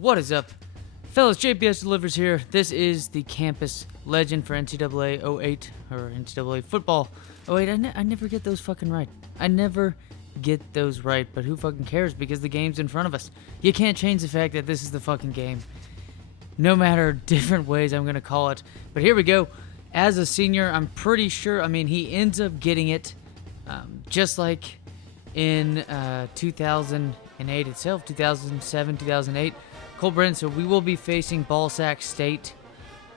What is up? Fellas, JPS Delivers here. This is the campus legend for NCAA 08, or NCAA football 08. I never get those fucking right. I never get those right, but who fucking cares, because the game's in front of us. You can't change the fact that this is the fucking game. No matter different ways I'm going to call it. But here we go. As a senior, I'm pretty sure, he ends up getting it, just like in 2008 itself, 2007, 2008. Cole Brennan, so we will be facing Ballsack State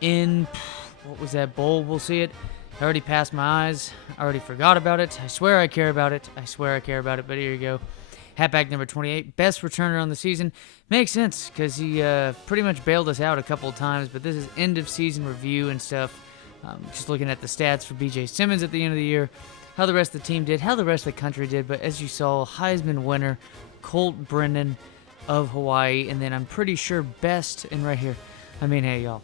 in, what was that bowl? We'll see it. I already passed my eyes. I already forgot about it. I swear I care about it. But here you go. Halfback number 28. Best returner on the season. Makes sense, because he pretty much bailed us out a couple of times, but this is end of season review and stuff. Just looking at the stats for BJ Simmons at the end of the year, how the rest of the team did, how the rest of the country did, but as you saw, Heisman winner, Colt Brennan of Hawaii, and then I'm pretty sure best, and right here, hey y'all,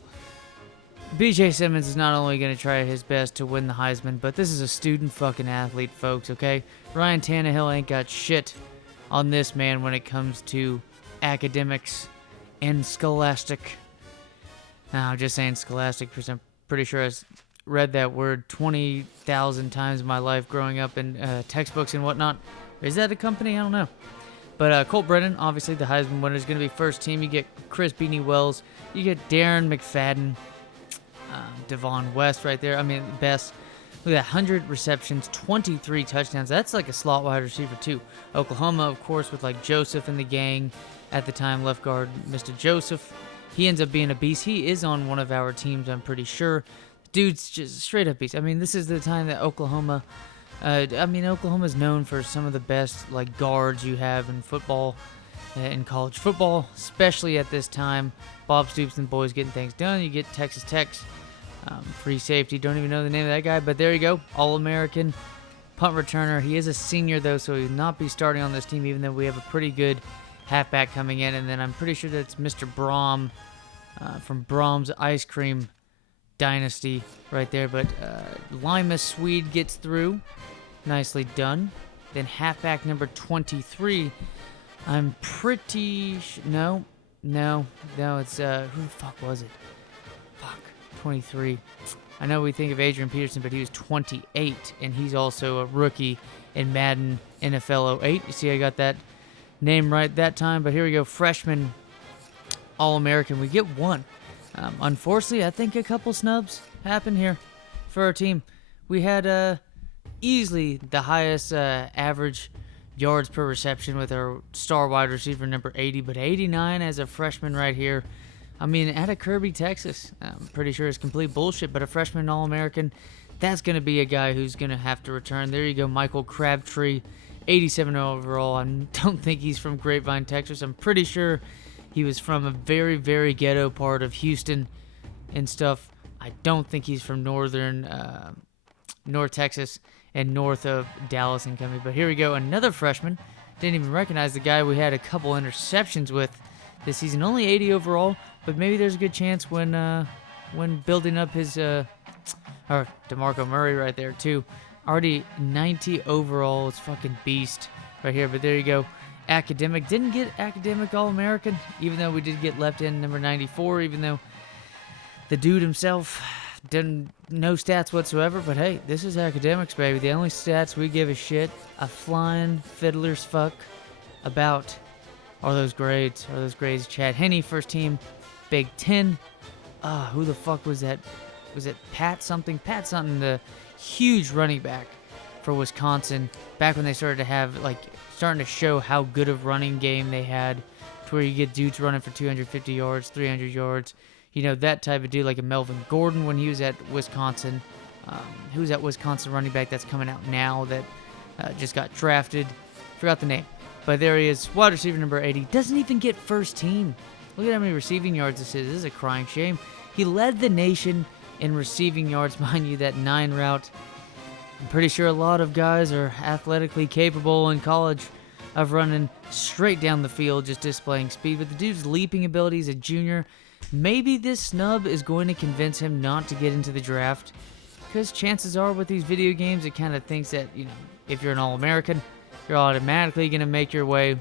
BJ Simmons is not only going to try his best to win the Heisman, but this is a student fucking athlete, folks, okay? Ryan Tannehill ain't got shit on this man when it comes to academics and scholastic. Now, I'm just saying scholastic because I'm pretty sure I read that word 20,000 times in my life growing up in textbooks and whatnot. Is that a company? I don't know. But Colt Brennan, obviously the Heisman winner, is going to be first team. You get Chris Beanie Wells. You get Darren McFadden. Devon West right there. Best. Look at that, 100 receptions, 23 touchdowns. That's like a slot wide receiver too. Oklahoma, of course, with like Joseph and the gang at the time, left guard Mr. Joseph. He ends up being a beast. He is on one of our teams, I'm pretty sure. Dude's just straight up beast. This is the time that Oklahoma... Oklahoma's known for some of the best like guards you have in football, in college football, especially at this time. Bob Stoops and the boys getting things done. You get Texas Tech's free safety. Don't even know the name of that guy, but there you go. All-American punt returner. He is a senior though, so he will not be starting on this team, even though we have a pretty good halfback coming in. And then I'm pretty sure that's Mr. Brom from Brom's Ice Cream Dynasty right there. But Lima Swede gets through. Nicely done. Then halfback number 23. I'm pretty no, it's who the fuck was it? 23. I know we think of Adrian Peterson, but he was 28, and he's also a rookie in Madden NFL 08. You see, I got that name right that time, but here we go. Freshman All-American. We get one. Unfortunately, I think a couple snubs happened here for our team. We had easily the highest average yards per reception with our star wide receiver number 80, but 89 as a freshman right here. Out of Kirby, Texas. I'm pretty sure it's complete bullshit, but a freshman All-American, that's going to be a guy who's going to have to return. There you go, Michael Crabtree, 87 overall. I don't think he's from Grapevine, Texas. I'm pretty sure he was from a very, very ghetto part of Houston and stuff. I don't think he's from North Texas and north of Dallas and company. But here we go, another freshman. Didn't even recognize the guy we had a couple interceptions with this season. Only 80 overall, but maybe there's a good chance when building up his or DeMarco Murray right there too. Already 90 overall. It's fucking beast right here. But there you go. Academic. Didn't get academic All-American, even though we did get left in number 94, even though the dude himself didn't no stats whatsoever. But hey, this is academics, baby. The only stats we give a shit, a flying fiddler's fuck about are those grades. Chad Henne, first team, Big Ten. Who the fuck was that? Was it Pat something? Pat something, the huge running back for Wisconsin. Back when they started to have, starting to show how good of running game they had, to where you get dudes running for 250 yards, 300 yards. That type of dude, like a Melvin Gordon when he was at Wisconsin. Who's that Wisconsin running back that's coming out now that just got drafted? Forgot the name. But there he is, wide receiver number 80. Doesn't even get first team. Look at how many receiving yards this is. This is a crying shame. He led the nation in receiving yards, mind you, that 9 route. I'm pretty sure a lot of guys are athletically capable in college of running straight down the field, just displaying speed. But the dude's leaping ability is a junior. Maybe this snub is going to convince him not to get into the draft, because chances are with these video games, it kind of thinks that, if you're an All-American, you're automatically going to make your way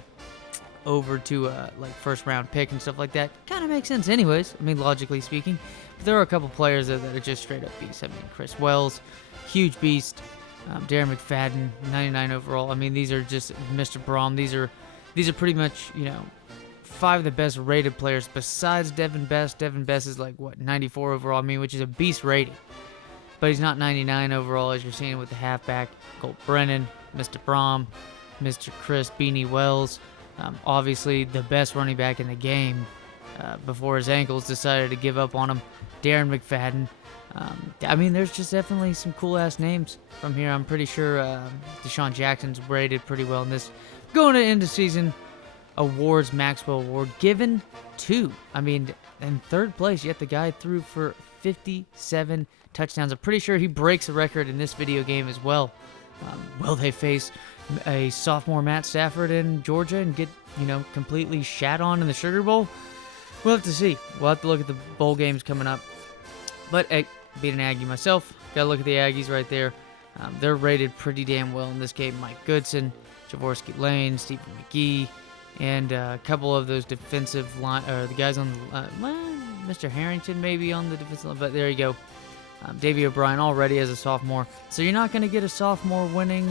over to like first round pick and stuff like that. Kind of makes sense anyways. I mean, logically speaking. But there are a couple players that are just straight up beasts. I mean, Chris Wells, huge beast. Darren McFadden, 99 overall. I mean, these are just Mr. Brom. These are pretty much, 5 of the best rated players besides Devin Best. Devin Best is like, 94 overall, I mean, which is a beast rating. But he's not 99 overall, as you're seeing with the halfback. Colt Brennan, Mr. Brom, Mr. Chris Beanie Wells. Obviously, the best running back in the game before his ankles decided to give up on him, Darren McFadden. I mean, there's just definitely some cool-ass names from here. I'm pretty sure Deshaun Jackson's rated pretty well in this. Going to end of season awards, Maxwell Award, given to, I mean, in third place, yet the guy threw for 57 touchdowns. I'm pretty sure he breaks a record in this video game as well. Will they face a sophomore Matt Stafford in Georgia and get, completely shat on in the Sugar Bowl? We'll have to see. We'll have to look at the bowl games coming up. But being an Aggie myself, gotta look at the Aggies right there. They're rated pretty damn well in this game. Mike Goodson, Javorsky Lane, Stephen McGee, and a couple of those defensive line, or the guys on the Mr. Harrington maybe on the defensive line, but there you go. Davey O'Brien already as a sophomore, so you're not going to get a sophomore winning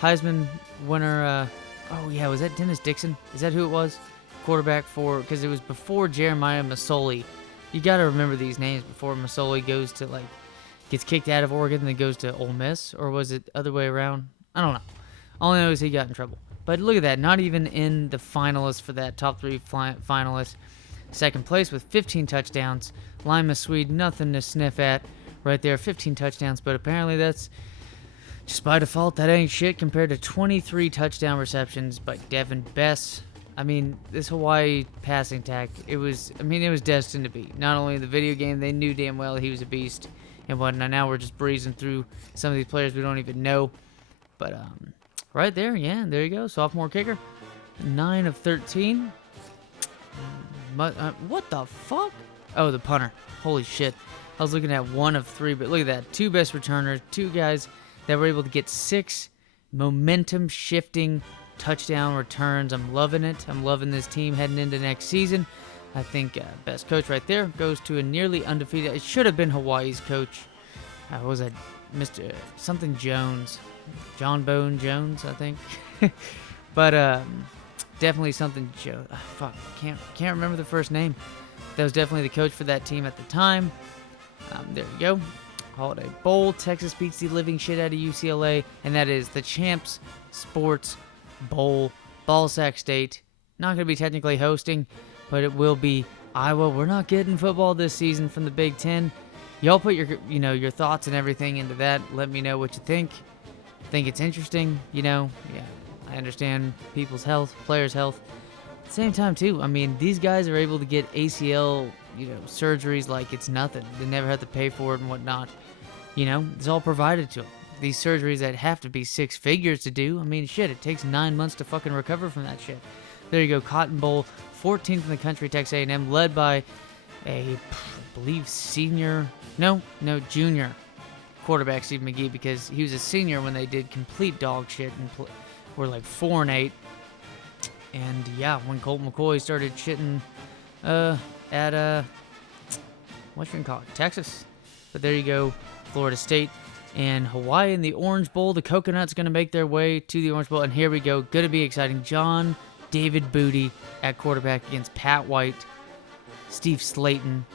Heisman winner. Oh yeah, was that Dennis Dixon? Is that who it was? Quarterback for, because it was before Jeremiah Masoli. You got to remember these names before Masoli goes to gets kicked out of Oregon and then goes to Ole Miss, or was it other way around? I don't know. All I know is he got in trouble. But look at that, not even in the finalists for that top 3 finalists. Second place with 15 touchdowns. Lima Swede, nothing to sniff at right there, 15 touchdowns. But apparently that's just by default. That ain't shit compared to 23 touchdown receptions by Devin Best. I mean, this Hawaii passing attack, it was destined to be. Not only in the video game, they knew damn well he was a beast and whatnot. Now we're just breezing through some of these players we don't even know. But right there, yeah, there you go. Sophomore kicker, 9 of 13. What the fuck? Oh, the punter. Holy shit. I was looking at 1 of 3, but look at that. 2 best returners, 2 guys that were able to get 6 momentum-shifting touchdown returns. I'm loving it. I'm loving this team heading into next season. I think best coach right there goes to a nearly undefeated. It should have been Hawaii's coach. What was that? Mr. something Jones. John Bone Jones, I think. But definitely something Joe. Fuck, can't remember the first name. That was definitely the coach for that team at the time. There you go. Holiday Bowl. Texas beats the living shit out of UCLA, and that is the Champs Sports Bowl. Ballsack State. Not going to be technically hosting, but it will be Iowa. We're not getting football this season from the Big Ten. Y'all put your thoughts and everything into that. Let me know what you think. Think it's interesting, Yeah, I understand people's health, players' health. At the same time, too, I mean, these guys are able to get ACL, surgeries like it's nothing. They never have to pay for it and whatnot. It's all provided to them. These surgeries that have to be 6 figures to do. I mean, shit, it takes 9 months to fucking recover from that shit. There you go, Cotton Bowl, 14th in the country, Texas A&M, led by I believe junior quarterback Steve McGee, because he was a senior when they did complete dog shit and were like 4-8. And yeah, when Colt McCoy started shitting at what you call it, Texas. But there you go, Florida State and Hawaii in the Orange Bowl. The Coconuts going to make their way to the Orange Bowl, and here we go. Going to be exciting. John David Booty at quarterback against Pat White, Steve Slayton.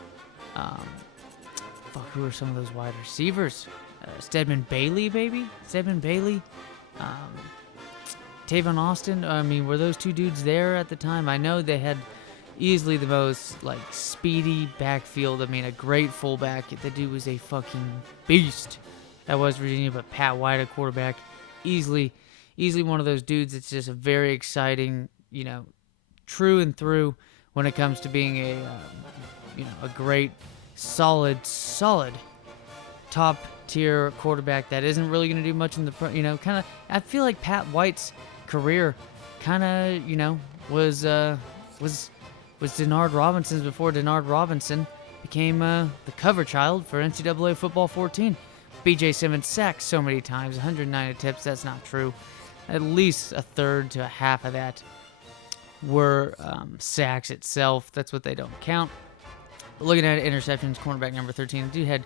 Who are some of those wide receivers? Stedman Bailey, baby. Stedman Bailey. Tavon Austin. I mean, were those 2 dudes there at the time? I know they had easily the most speedy backfield. I mean, a great fullback. The dude was a fucking beast at West Virginia. But Pat White, a quarterback, easily one of those dudes. It's just a very exciting, true and through when it comes to being a great, solid top tier quarterback that isn't really going to do much in the front. Kind of. I feel like Pat White's career kind of was Denard Robinson's before Denard Robinson became the cover child for NCAA Football 14. B.J. Simmons sacked so many times, 109 attempts. That's not true. At least a third to a half of that were sacks itself. That's what they don't count. But looking at interceptions, cornerback number 13, the dude had,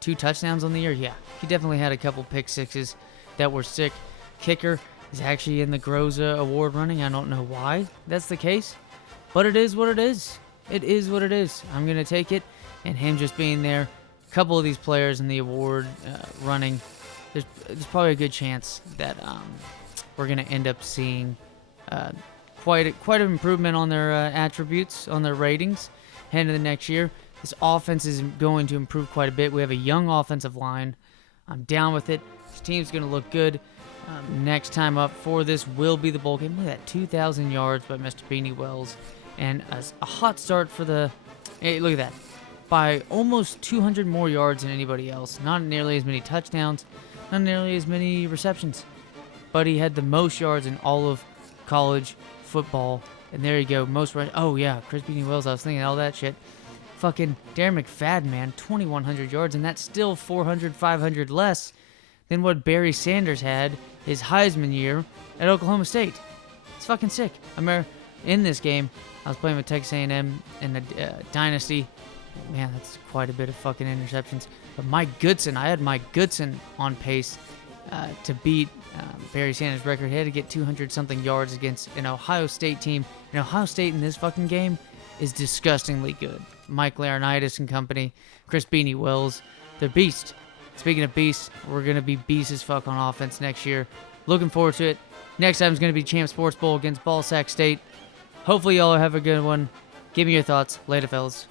2 touchdowns on the year? Yeah, he definitely had a couple pick sixes that were sick. Kicker is actually in the Groza Award running. I don't know why that's the case, but it is what it is. It is what it is. I'm going to take it, and him just being there, a couple of these players in the award running, there's probably a good chance that we're going to end up seeing quite an improvement on their attributes, on their ratings, heading into the next year. This offense is going to improve quite a bit. We have a young offensive line. I'm down with it. This team's going to look good. Next time up for this will be the bowl game. Look at that, 2,000 yards by Mr. Beanie Wells. And a hot start for the... Hey, look at that. By almost 200 more yards than anybody else. Not nearly as many touchdowns. Not nearly as many receptions. But he had the most yards in all of college football. And there you go. Most... Oh, yeah. Chris Beanie Wells. I was thinking all that shit. Fucking Darren McFadden, man. 2,100 yards. And that's still 400, 500 less than what Barry Sanders had his Heisman year at Oklahoma State. It's fucking sick. In this game, I was playing with Texas A&M in the Dynasty. Man, that's quite a bit of fucking interceptions. But Mike Goodson, I had Mike Goodson on pace to beat Barry Sanders' record. He had to get 200-something yards against an Ohio State team. And Ohio State in this fucking game is disgustingly good. Mike Laurinaitis and company, Chris Beanie Wells, they're beast. Speaking of beasts, we're going to be beast as fuck on offense next year. Looking forward to it. Next time is going to be Champ Sports Bowl against Ball Sack State. Hopefully y'all have a good one. Give me your thoughts. Later, fellas.